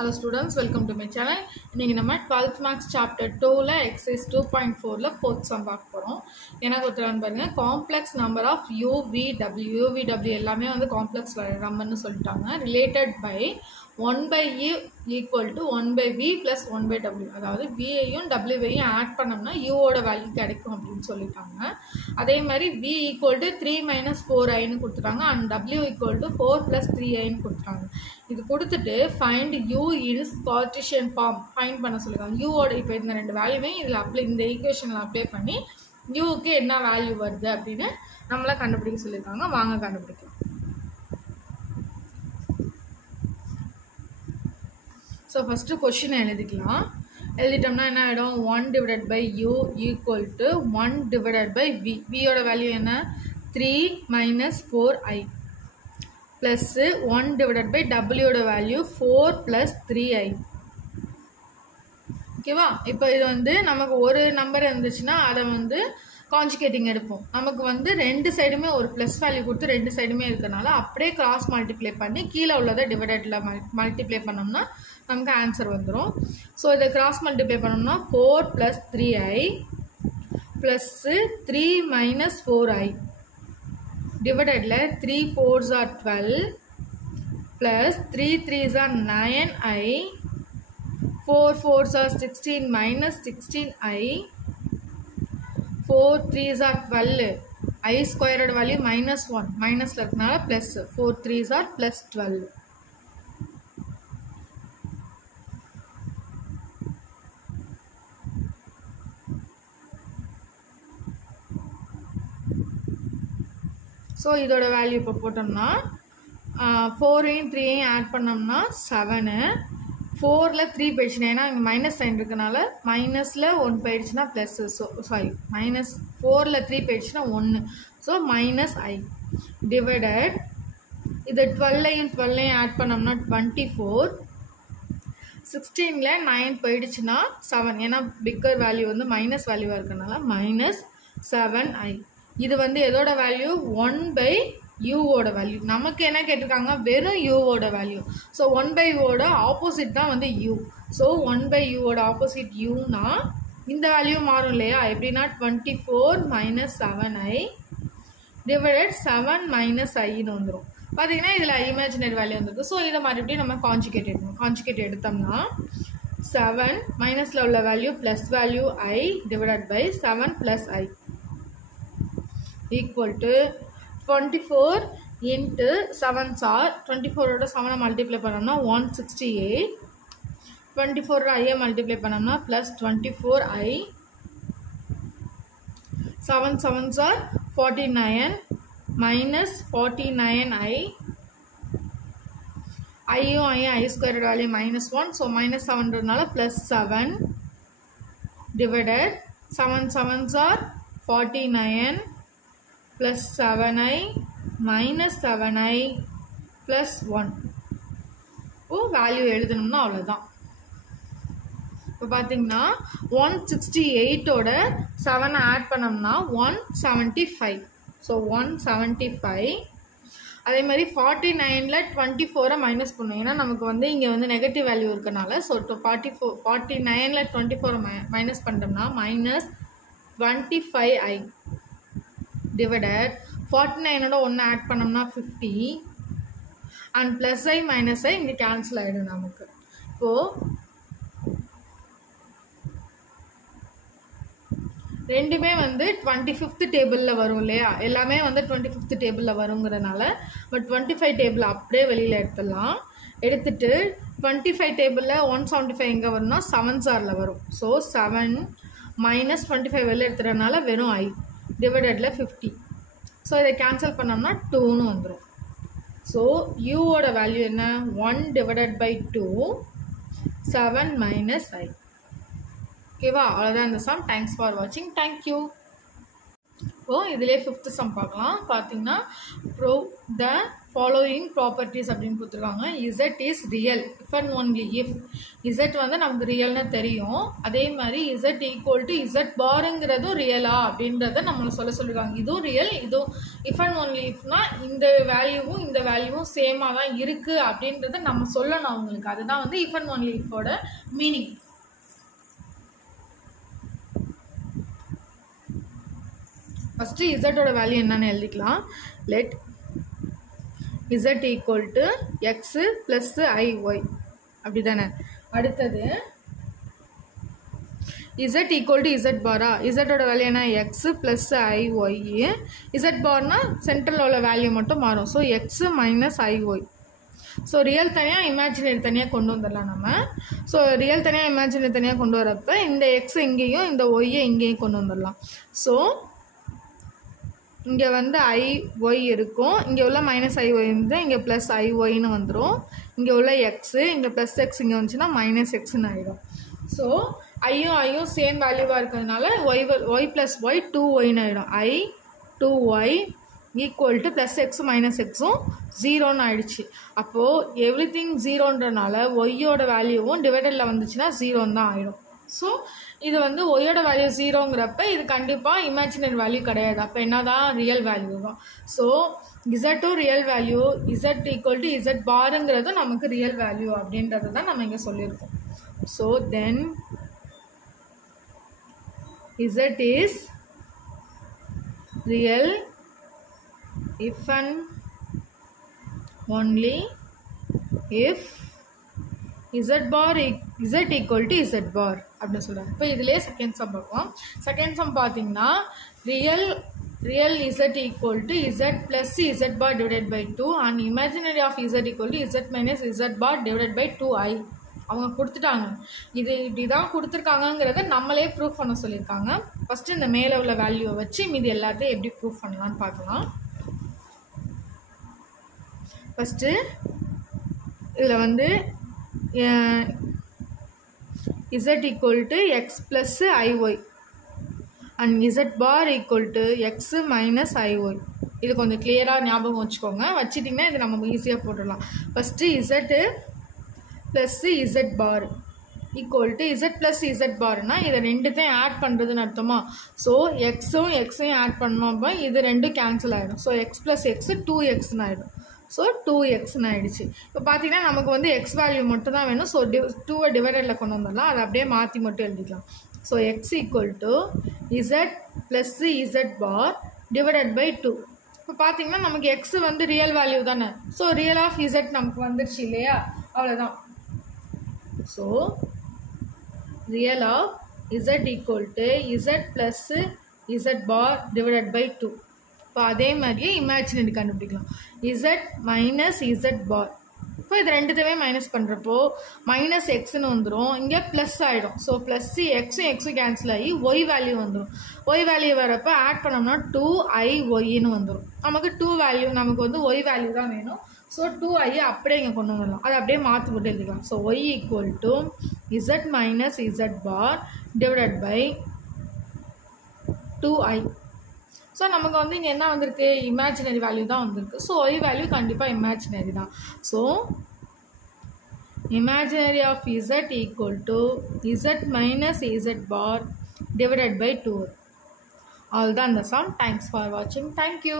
Hello students, welcome to my channel. இன்னைக்கு நம்ம 12th maths chapter 2ல exercise 2.4ல fourth sum பார்க்க போறோம். என்ன கொடுத்திருக்கான்னு பாருங்க. Complex number of UVW எல்லாமே வந்து complex numberனு சொல்லிட்டாங்க. Related by 1 by E equal to 1 by V plus 1 by W. அதாவது V ஐயும் W ஐயும் ஆட் பண்ணோம்னா U ஓட வேல்யூ கிடைக்கும் அப்படின்னு சொல்லிட்டாங்க. அதே மாதிரி V equal to 3 minus 4i னு கொடுத்துட்டாங்க and W equal to 4 plus 3i னு கொடுத்துட்டாங்க. இது கொடுத்துட்டு find U in Cartesian form find பண்ண சொல்லிருக்காங்க. U ஓட இப்போ இந்த ரெண்டு வேல்யூவே இதுல அப்ளை இந்த ஈக்குவேஷன்ல அப்ளை பண்ணி U க்கு என்ன வேல்யூ வருது அப்படின்னு நம்மள கண்டுபிடிக்க சொல்லிருக்காங்க. வாங்க கண்டுபிடிக்கலாம். So first question எழுதிக்கலாம். எழுதிட்டோம்னா என்ன ஆயிடும் 1 divided by U equal to 1 divided by V. V ஓட வேல்யூ என்ன 3 minus 4i plus 1 divided by W ஓட வேல்யூ 4 plus 3i. ஓகேவா? இப்போ இது வந்து நமக்கு ஒரு நம்பர் இருந்துச்சுன்னா அதை வந்து கான்ஜுகேட்டிங் எடுப்போம். நமக்கு வந்து ரெண்டு சைடுமே ஒரு ப்ளஸ் வேல்யூ கொடுத்து ரெண்டு சைடுமே இருக்கனால அப்படியே கிராஸ் மல்டிப்ளை பண்ணி கீழே உள்ளதை டிவைடட்ல மல்டிப்ளை பண்ணோம்னா நமக்கு ஆன்சர் வந்துடும். ஸோ இதை கிராஸ் மல்டிப்ளை பண்ணோம்னா 4 plus 3i plus 3 minus 4i டிவைடட்ல 3 4s are 12 plus 3 3s are 9i 4 4s are 16 minus 16i 4 3s are 12 I squared value minus 1 minus ல இருக்கனால plus 4 3s are plus 12. So இதோட value இப்போ போட்டோம்னா 4ஐயும் 3ஐயும் add பண்ணோம்னா 7 4ல் 3 போயிடுச்சுன்னா ஏன்னா இங்கே மைனஸ் சைன் இருக்கனால மைனஸில் 1 போயிடுச்சுன்னா ப்ளஸ் ஸோ சாரி மைனஸ் 4ல் 3 போயிடுச்சுன்னா 1 ஸோ மைனஸ் ஐ டிவைடட் இது 12ஐயும் ஆட் பண்ணோம்னா 24 16ல் 9 போயிடுச்சுன்னா 7 ஏன்னா பிக்கர் வேல்யூ வந்து மைனஸ் வேல்யூவாக இருக்கனால மைனஸ் 7i. இது வந்து எதோட வேல்யூ 1 by U ஓட வேல்யூ. நமக்கு என்ன கேட்டிருக்காங்க வெறும் U ஓட வேல்யூ. ஸோ 1 by U ஓட ஆப்போசிட் தான் வந்து U. ஸோ 1 by U ஓட ஆப்போசிட் Uனா இந்த வேல்யூ மாறும் இல்லையா? எப்படின்னா 24 minus 7i டிவைடட் 7 minus iன்னு வந்துடும். பார்த்தீங்கன்னா இதில் இமேஜினரி வேல்யூ வந்துருக்கு. ஸோ இதை மறுபடியும் நம்ம கான்ஜுகேட் எடுக்கணும். கான்ஜுகேட் எடுத்தோம்னா 7 மைனஸில் உள்ள value plus value i divided by 7 plus i equal to 24 into 7s are 24 ஓட 7 மல்டிப்ளை பண்ணோம்னா 168 24 ஐ மல்டிப்ளை பண்ணோம்னா plus 24i 7 7s are 49 minus 49i ஐயும் i square value minus 1 so minus 7ன்றதுனால plus 7 divided 7 7s are 49 plus 7i minus 7i plus 1. இப்போ value எழுதணும்னா அவ்வளோதான். இப்போ பார்த்தீங்கன்னா 168ஓட 7 ஆட் பண்ணோம்னா 175. ஸோ 175. அதே மாதிரி 49ல் 24 மைனஸ் பண்ணும் ஏன்னா நமக்கு வந்து இங்கே வந்து நெகட்டிவ் வேல்யூ இருக்கனால ஸோ 49ல் 24 மைனஸ் பண்ணிட்டோம்னா மைனஸ் 25i divided 49ஓட 1 ஆட் பண்ணோம்னா 50 and plus i minus i இங்கே கேன்சல் ஆகிடும் நமக்கு. இப்போ ரெண்டுமே வந்து 25th டேபிளில் வரும் இல்லையா? எல்லாமே வந்து 25th டேபிளில் வருங்கிறனால பட் 25 டேபிள் அப்படியே வெளியில் எடுத்துடலாம். எடுத்துட்டு 25 டேபிளில் 175 எங்கே வரும்னா 7s are வரும். ஸோ 7 minus 25 வெளியில் எடுத்துறதுனால வெறும் i டிவைடட்ல 50. ஸோ இதை கேன்சல் பண்ணோம்னா 2ன்னு வந்துடும். ஸோ யூவோட வேல்யூ என்ன 1 டிவைடட் பை 2 7 மைனஸ் ஐ. ஓகேவா? அவ்வளோதான் இந்த சம். தேங்க்ஸ் ஃபார் வாட்சிங். தேங்க்யூ. இப்போது இதிலே 5th சம் பார்க்கலாம். பார்த்தீங்கன்னா ப்ரூவ் த ஃபாலோயிங் ப்ராப்பர்ட்டிஸ் அப்படின்னு கொடுத்துருக்காங்க. Z is real if and only if Z வந்து நமக்கு ரியல்னு தெரியும். அதே மாதிரி இசட் ஈக்குவல் டு இசட் பாருங்கிறதும் ரியலா அப்படின்றத நம்மளை சொல்லியிருக்காங்க. இதுவும் ரியல், இதுவும் இஃப் அண்ட் ஒன்லி இஃப்னா இந்த வேல்யூவும் இந்த வேல்யூவும் சேமாக தான் இருக்குது அப்படின்றத நம்ம சொல்லணும் அவங்களுக்கு. அதுதான் வந்து இஃப் அண்ட் ஒன்லி இஃபோட மீனிங். ஃபஸ்ட்டு இசட்டோட வேல்யூ என்னன்னு எழுதிக்கலாம். Let z equal to x plus i y அப்படி தானே. அடுத்தது z equal to z bar. இசட்டோட வேல்யூ என்ன? X plus i y. இசட் பார்னா சென்ட்ரல் உள்ள வேல்யூ மட்டும் மாறும். So x minus i y. So real தனியாக இமேஜினரி தனியாக கொண்டு வந்துடலாம் நம்ம. ஸோ ரியல் தனியாக இமேஜினரி தனியாக கொண்டு வரப்போ இந்த எக்ஸ் இங்கேயும் இந்த ஒய்யை இங்கேயும் கொண்டு வந்துடலாம். ஸோ இங்கே வந்து ஐஒய் இருக்கும், இங்கே உள்ள மைனஸ் ஐஒய் வந்து இங்கே ப்ளஸ் ஐஒய்னு வந்துடும். இங்கே உள்ள எக்ஸு இங்கே ப்ளஸ் எக்ஸ் இங்கே வந்துச்சுன்னா மைனஸ் எக்ஸ்ன்னு ஆகிடும். ஸோ ஐயும் சேம் வேல்யூவாக இருக்கிறதுனால ஒய் ப்ளஸ் ஒய் 2ஒய்னு ஆகிடும். ஐ 2ஒய் equal to plus x minus எக்ஸும் 0ன்னு ஆகிடுச்சு. அப்போது எவ்ரி திங் 0ன்றனால ஒய்யோட வேல்யூவும் டிவைடரில் வந்துச்சுன்னா 0ன்னு தான் ஆகிடும். ஸோ இது வந்து ஒய்யோட வேல்யூ 0ங்கிறப்ப இது கண்டிப்பாக இமேஜினரி வேல்யூ கிடையாது. அப்போ என்ன தான்? ரியல் வேல்யூ தான். ஸோ இசட்டும் real value, z equal to z பாருங்கிறதும் நமக்கு ரியல் வேல்யூ அப்படின்றது தான் நம்ம இங்கே சொல்லியிருக்கோம். So then z is real if and only if z equal to z bar அப்படின்னு சொல்கிறாங்க. இப்போ இதிலே செகண்ட் சம் பார்க்கலாம். செகண்ட் சம் பார்த்தீங்கன்னா real z equal to z plus z bar divided by 2 and imaginary of z equal to z minus z bar divided by 2i. அவங்க கொடுத்துட்டாங்க. இது இப்படி தான் கொடுத்துருக்காங்கங்கிறத நம்மளே ப்ரூஃப் பண்ண சொல்லியிருக்காங்க. ஃபஸ்ட்டு இந்த மேலே உள்ள வேல்யூவை வச்சு மீதி எல்லாத்தையும் எப்படி ப்ரூஃப் பண்ணலான்னு பார்க்கலாம். ஃபஸ்ட்டு இதில் வந்து z equal to x plus iy and z bar equal to x minus iy. இது கொஞ்சம் கிளியராக ஞாபகம் வச்சுக்கோங்க. வச்சிட்டிங்கன்னா இது நம்ம ஈஸியாக போட்டுடலாம். First z plus z bar equal to z plus z barனா இதை ரெண்டுத்தையும் ஆட் பண்ணுறதுன்னு அர்த்தமா. ஸோ எக்ஸையும் ஆட் பண்ணோம்ப்போ இது ரெண்டும் கேன்சல் ஆகிடும். ஸோ x plus x 2xன்னு ஆகிடும். ஸோ 2xன்னு ஆகிடுச்சு. இப்போ பார்த்தீங்கன்னா நமக்கு வந்து எக்ஸ் வேல்யூ மட்டும் தான் வேணும். ஸோ 2வை டிவைடரில் கொண்டு வந்துடலாம். அதை அப்படியே மாற்றி மட்டும் எழுதிக்கலாம். So x equal to z plus z bar divided by 2. இப்போ பார்த்தீங்கன்னா நமக்கு எக்ஸ் வந்து ரியல் வேல்யூ தானே. ஸோ ரியல் ஆஃப் இசட் நமக்கு வந்துடுச்சு இல்லையா, அவ்வளோதான். So real of z equal to z plus z bar divided by 2. இப்போ அதே மாதிரியே இமேஜினரி கண்டுபிடிக்கலாம். Z minus z bar. இப்போ இது ரெண்டுத்தையுமே மைனஸ் பண்ணுறப்போ மைனஸ் எக்ஸ்ன்னு வந்துடும், இங்கே ப்ளஸ் ஆகிடும். ஸோ ப்ளஸ் எக்ஸும் கேன்சல் ஆகி ஒய் வேல்யூ வந்துடும். ஒய் வேல்யூ வரப்போ ஆட் பண்ணோம்னா 2iஒய்ன்னு வந்துடும். நமக்கு 2 வேல்யூ, நமக்கு வந்து ஒய் வேல்யூ தான் வேணும். ஸோ 2i அப்படியே இங்கே கொண்டு வந்துடலாம். அதை அப்படியே மாற்றி போட்டு எழுதிக்கலாம். So y equal to z minus z bar divided by 2i. ஸோ நமக்கு வந்து இங்கே என்ன வந்திருக்கு? இமேஜினரி வேல்யூ தான் வந்திருக்கு. ஸோ ஒய் வேல்யூ கண்டிப்பாக இமேஜினரி தான். So imaginary of z equal to z minus z bar divided by 2. All தான் இந்த சம். தேங்க்ஸ் ஃபார் வாட்சிங். தேங்க்யூ.